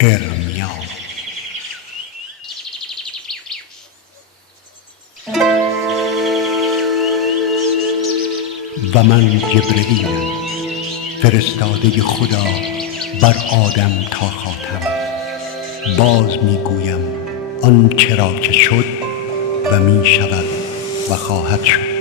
ارمیا. و من جبرئیلم، فرستاده خدا بر آدم تا خاتم. باز میگویم آنچه را که شد و می شود و خواهد شد.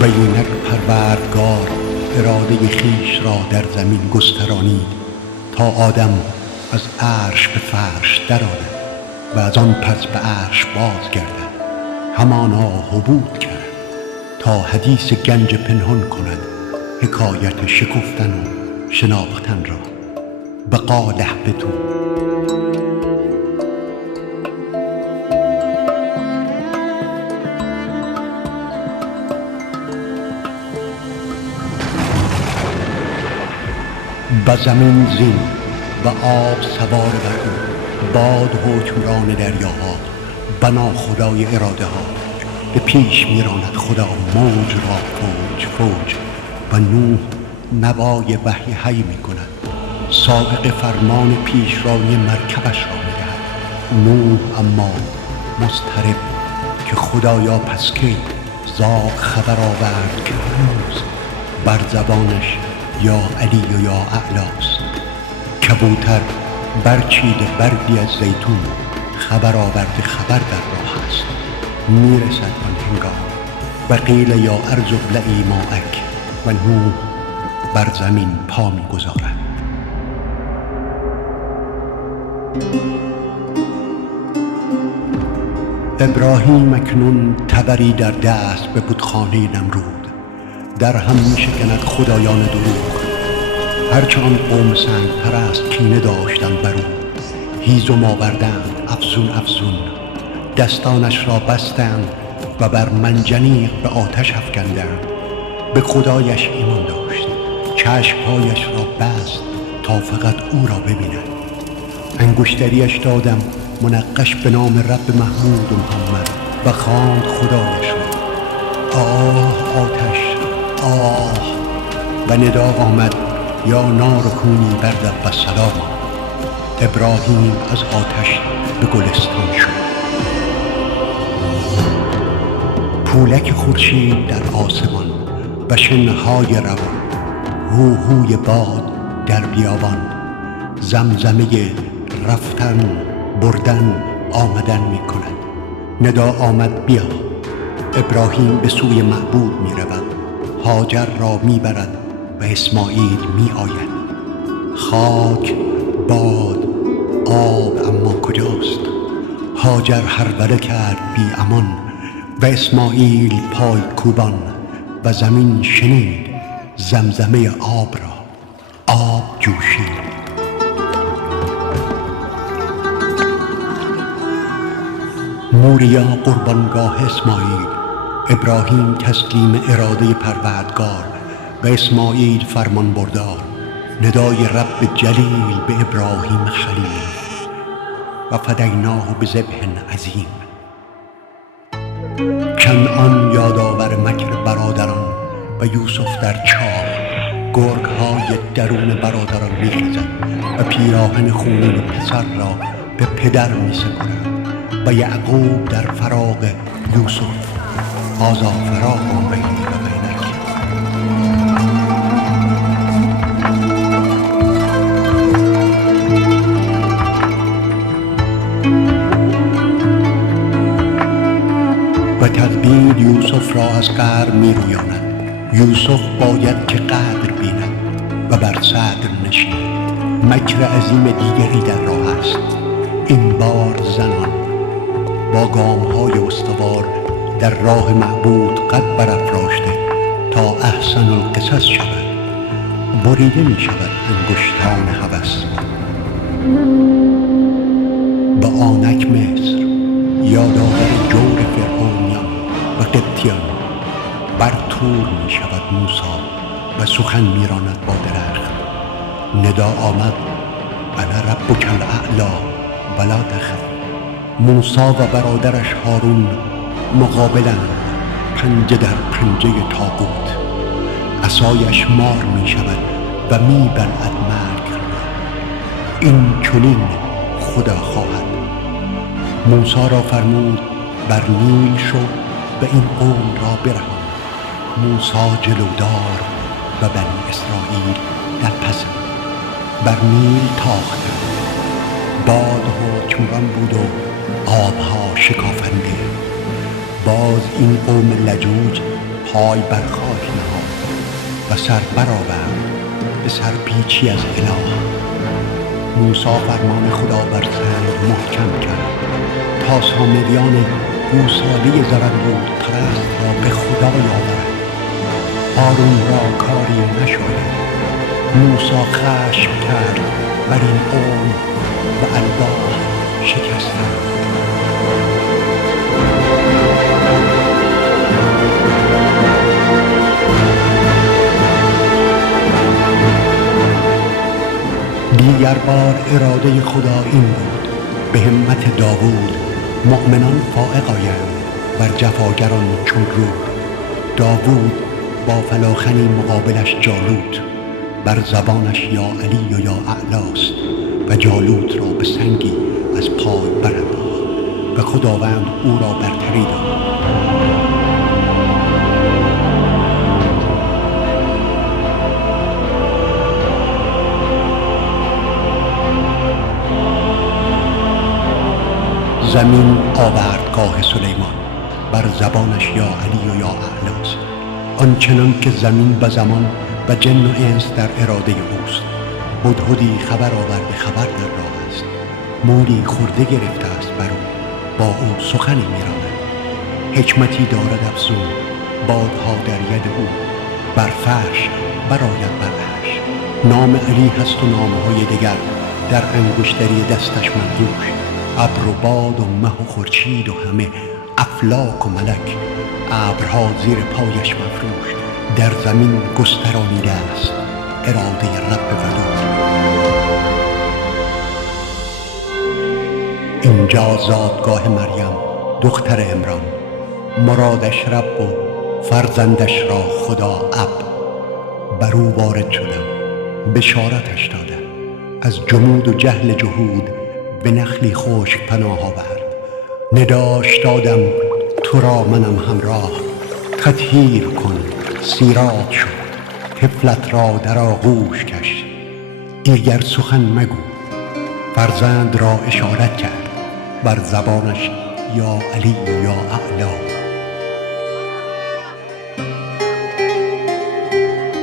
و اینک پروردگار اراده خویش را در زمین گسترانید تا آدم از عرش به فرش درآید و از آن پس به عرش بازگردد. همانا حبوط کرد تا حدیث گنج پنهان کند، حکایت شکفتن و شناختن را. بقال اهبطوا. و زمین زین و آب سوار بر او، باد حکمران دریاها، بنا خدای اراده ها. به پیش میراند خدا موج را فوج فوج و نوح نوای وحی حی می کند. سائق فرمان پیشرانی مرکبش را می دهد. نوح اما مضطرب که خدایا پس کی زاغ خبر آورد که هنوز بر زبانش یا علی و یا اعلاست. کبوتر برچیده برگی از زیتون، خبر آورده خبر در راه است. میرسد آن هنگام و قیل یا ارض ابلعی ماءک و نوح بر زمین پا میگذارد. ابراهیم اکنون تبری در دست به بتخانه نمرود، در هم میشکند خدایان دروغ. هرچه آن قوم سنگ پرست کینه داشتند بر او، هیزم آوردند افزون افزون. دستانش را بستند و بر منجنیق به آتش افکندند. به خدایش ایمان داشت، چشمهایش را بست تا فقط او را ببیند. انگشتریش دادم منقش به نام رب محمود و محمد و خواند خدایش را. آه آتش آه. و ندا آمد یا نار کونی برد و سلاما. ابراهیم از آتش به گلستان شد. پولک خورشید در آسمان و شنهای روان، هوهوی باد در بیابان. زمزمه رفتن بردن آمدن می کند. ندا آمد بیا. ابراهیم به سوی معبود می رود، هاجر را می برد و اسماعیل می آید. خاک باد آب اما کجاست؟ هاجر هربله کرد بی امان و اسماعیل پای کوبان. و زمین شنید زمزمه آب را، آب جوشید. موریا قربانگاه اسماعیل. ابراهیم تسلیم اراده پروردگار و اسماعیل فرمان بردار. ندای رب جلیل به ابراهیم خلیل. و فدیناه بذبح عظیم. کنعان یادآور مکر برادران و یوسف در چاه. گرگ‌های درون برادران می‌خیزد و پیراهن خونین پسر را به پدر می‌سپارد. و یعقوب در فراق یوسف. هذا فراق بینی و بینک. و تدبیر یوسف را از قهر می‌رویاند. یوسف باید که قدر بیند و بر صدر نشیند. مکر عظیم دیگری در راه است. این بار زنان با گام‌های استوار در راه معبود قد برافراشته تا احسن القصص شود. بریده می شود انگشتان هوس. با آنک مصر یادآور جور فرعونیان و قبطیان. بر طور می شود موسی و سخن میراند با درخت. ندا آمد انا ربک الاعلی ولا تخف. موسی و برادرش هارون مقابلند، پنجه در پنجه تاغوت. عصایش مار می شود و می بلعد مرگ را. این چنین خدا خواهد. موسی را فرمود بر نیل شو و این قوم را برهان. موسی جلودار و بنی اسرائیل در پسند. بر نیل تاختند. باد حکمران بود و آبها شکافنده. باز این قوم لجوج پای بر خاک نهاد و سر برآورد به سرپیچی از اله. موسی فرمان خدا بر سنگ محکم کرد تا سامریان گوساله زرنبوط پرست را به خدا آورد. هارون را کاری نشاید. موسی خشم کرد بر این قوم و الله شکستند. دیگر بار اراده خدا این بود به همت داوود مؤمنان فائق آیند بر جفاگران چون رود. داوود با فلاخنی مقابلش جالوت، بر زبانش یا علی و یا اعلاست و جالوت را به سنگی از پای برانداخت و خداوند او را برتری داد. زمین آوردگاه سلیمان، بر زبانش یا علی و یا اعلاست. آنچنان که زمین و زمان و جن و انس در اراده اوست. هدهدی خبر آورده خبر در راه است. موری خورده گرفته است بر او، با او سخنی میراند. حکمتی دارد افزون، بادها در ید او. بر فرش برآید بر عرش. نام علی هست و نامهای دیگر در انگشتری دستش منقوش. ابر و باد و مه و خورشید و همه افلاک و ملک، ابرها زیر پایش مفروش. در زمین گسترانیده است اراده رب ودود. اینجا زادگاه مریم دختر عمران، مرادش رب و فرزندش را خدا اب. بر او وارد شدم، بشارتش دادم، از جمود و جهل جهود به نخلی خشک پناه آورد. نداش دادم تو را منم همراه، تطهیر کن سیرات شد، طفلت را در آغوش کش. دیگر سخن مگو. فرزند را اشارت کرد، بر زبانش یا علی یا اعلا.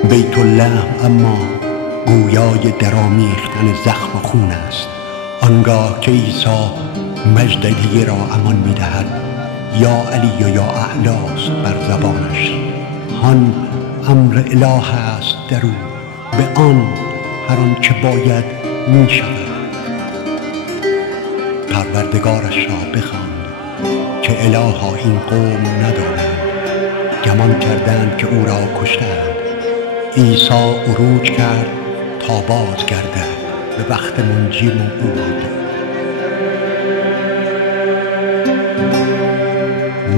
بیت الله اما گویای درامیختن زخم و خون است. آنگاه که عیسی مجددیه را امان می‌دهد، یا علی و یا اعلاست بر زبانش. هان امر اله است در او، به آن هر آن که باید می شود. پروردگارش را بخواند که الها این قوم ندارند. گمان کردند که او را کشتند. عیسی عروج کرد تا باز گردد به وقت منجیم او بود.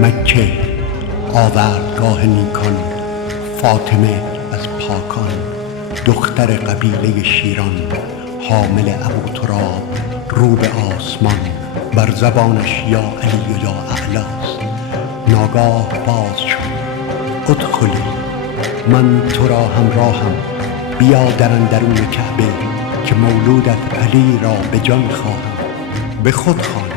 مکه آوردگاه نیکان، فاطمه از پاکان، دختر قبیله شیران، حامل ابو تراب، رو به آسمان، بر زبانش یا علی و یا اعلاست. ناگاه باز شد، ادخلی، من تو را همراهم، بیا در اندرون کعبه که مولودت علی را به جان خواهم. به خود خوانم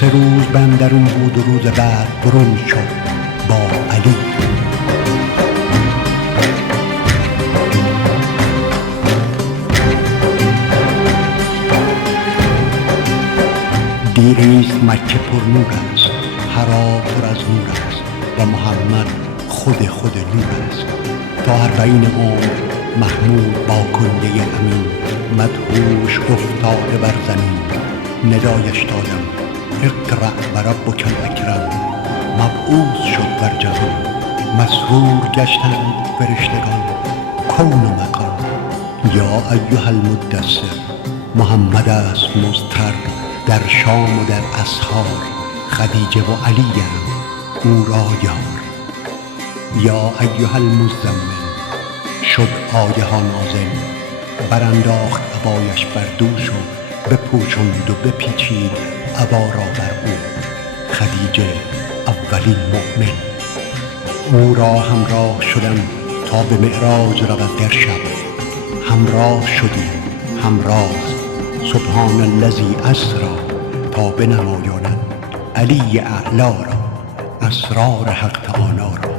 3 روز به اندرون بود و روز بعد برون شد با علی. دیریست مکه پر نور است، حرا پر از نور است و محمد خود نور است. تا 40 عمر محمود با کنده امین، مدهوش افتاده بر زمین. ندایش دادم اقرأ و ربک الاکرم، مبعوث شد بر جهان. مسرور گشتند فرشتگان کون و مکان. یا ایها المدثر، محمد است مضطر در شام و در اسحار، خدیجه و علی اند او را یار. یا ایها المزمل، شد آیه ها نازل، برانداخت عبایش بر دوش و بپوشاند و بپیچید عبا را بر او. خدیجه اولین مؤمن. او را همراه شدم تا به معراج رود در شب، همراه شدیم همراز. سبحان الذی اسری تا بنمایاند علی اعلا را، اسرار حق تعالی را.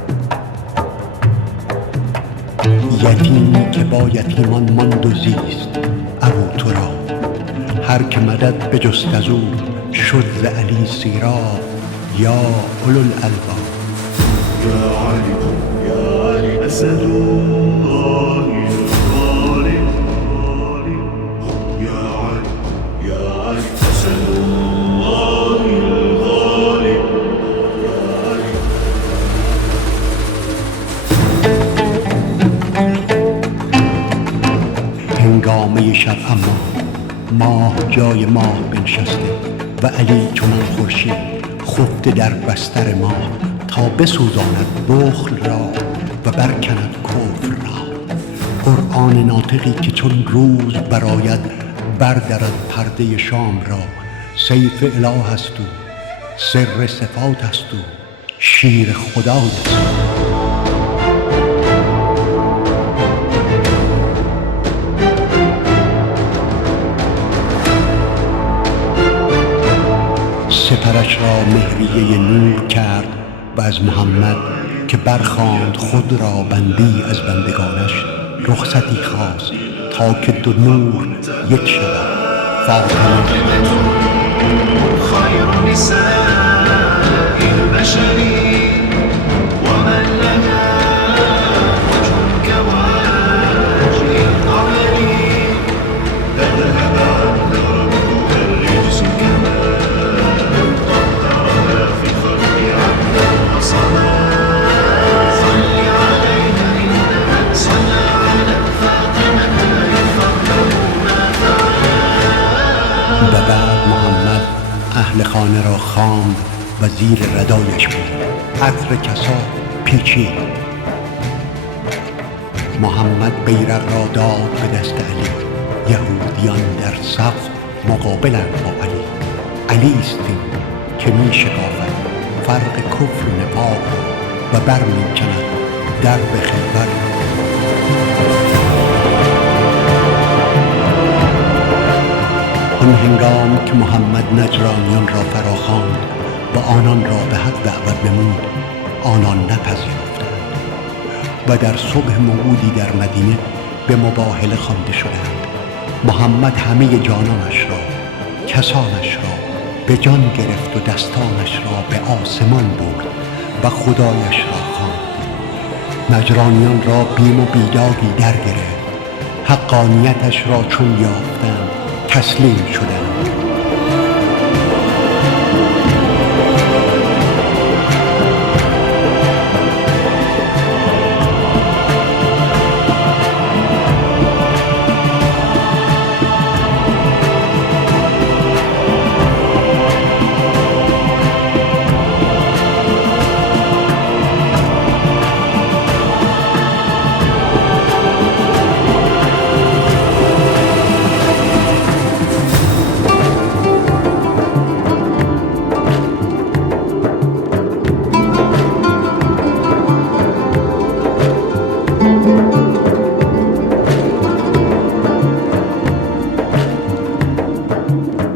یتیمی که با یتیمان ماند و زیست ابو تراب، هر که مدد بجست از او شد ز علی سیراب. یا اولو الالباب. یا علی یا علی اسد الله الغالب. یا علی یا علی اسد الله الغالب. یا علی. هنگامه شب اما ماه جای ماه بنشسته و علی چنان خورشید خفته در بستر ماه، تا بسوزاند بخل را و برکند کفر را. قرآن ناطقی که چون روز براید بردرد پرده شام را. سیف اله است او، سر صفات است او، شیر خدای است او. سپرش را مهریه نور کرد و از محمد که برخواند خود را بندی از بندگانش رخصتی خواست تا که دو نور یک شود. فاطمه خیر نساء البشر ومن لها وجه كوجه القمر. فذهب عنها ربها الرجس كما طهرها في الخلق عبدا وصما. صل عليها إن من صلى على فاطمة يغفر له ما فعل. و بعد محمد اهل خانه را خواند و زیر ردایش بود. عطر کسا پیچید. محمد بیرق را داد به دست علی. یهودیان در صف مقابلند با علی. علی است این که می شکافد فرق کفر و نفاق را و بر می کند درب خیبر را. آن هنگام که محمد نجرانیان را فراخواند و آنان را به حق دعوت نمود، آنان نپذیرفتند و در صبح موعودی در مدینه به مباهله خوانده شدند. محمد همه جانانش را، کسانش را به جان گرفت و دستانش را به آسمان برد و خدایش را خواند. نجرانیان را بیم و بیدادی در گرفت. حقانیتش را چون یافتند تسلیم شدند.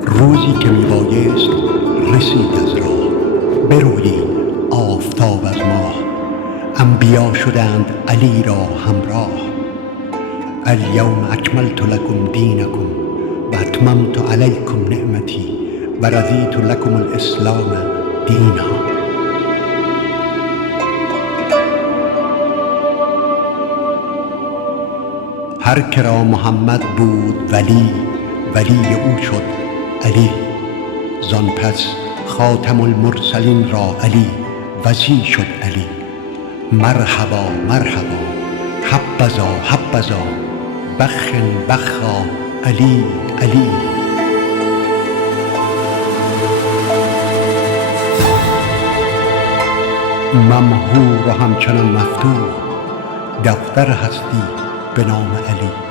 روزی که می بایست رسید از راه. برویید آفتاب از ماه. انبیا شدند علی را همراه. الیوم اکملت لکم دینکم و اتممت علیکم نعمتی و رضیت لکم الاسلام دینا. هر که را محمد بود ولی او شد علی. زان پس خاتم المرسلین را علی وصی شد علی. مرحبا مرحبا، حبذا حبذا. حبذا بخ بخا علی علی. ممحور و همچنان مفتوح دفتر هستی به نام علی.